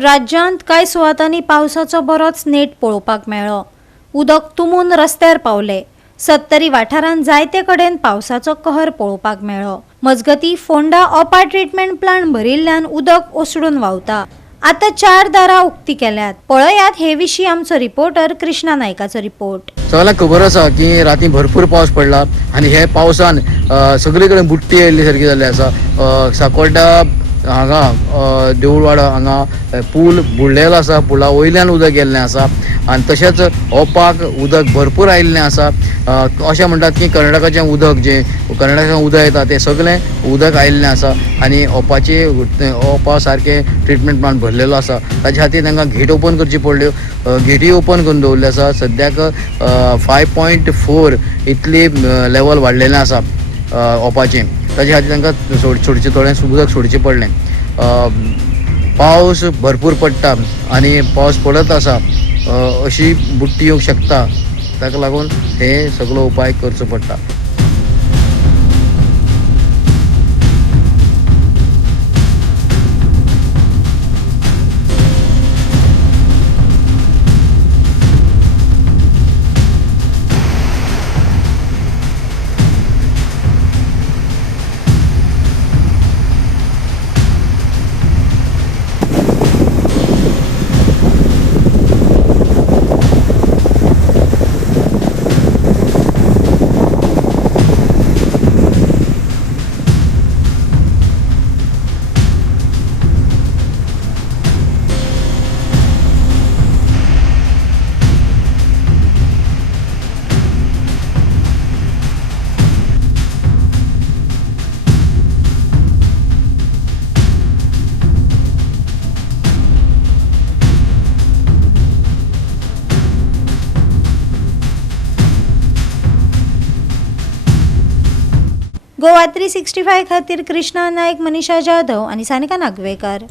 राज्यांत कांय सुवातांनी पावसाचो बरोच नेट पळोवपाक मेळ्ळो। उदक तुंबून रस्त्यार पावले। 70 वाठारांत जायते कडेन पावसाचो कहर पळोवपाक मेळ्ळो। मजगतीं फोंडा ओपा ट्रीटमेंट प्लांट भरिल्ल्यान उदक ओसडून व्हांवता। आतां 4 दारां उक्ती केल्यात। पळयात हे विशीं आमचो रिपोर्टर कृष्णा नायकाचो रिपोर्ट। सगळ्यांक खबर आसा की राती भरपूर पावस पडला आनी हे पावसान सगळे कडेन बुट्टी आयिल्ली सारकी जाल्ली आसा। साकोड्डा हांगा देऊळवाडा हांगा पूल बुडलेलो आसा, पुला वयल्यान उदक गेल्लें आसा आनी तशेंच ओपाक उदक भरपूर आयिल्लें आसा। अशें म्हणटात की कर्नाटकाचें उदक जें कर्नाटकान उदक येता तें सगळें उदक आयिल्लें आसा आनी ओपा सारकें ट्रिटमेंट प्लांट भरलेलो आसा। ताचे खातीर तांकां गेट ओपन करची पडल्यो। गेटी ओपन करून दवरल्ले आसा। सद्याक 5.4 इतली लेवल वाडलेलें आसा ओपाचें। ताचे खातीर तांकां सोडचें थोडें उदक सोडचें पडलें। पावस भरपूर पडटा आनी पावस पडत आसा अशी बुट्टी येवंक शकता, ताका लागून हे सगळो उपाय करचो पडटा। गोवा 365 खातीर कृष्णा नायक, मनीषा जाधव आनी सानिका नागवेकर।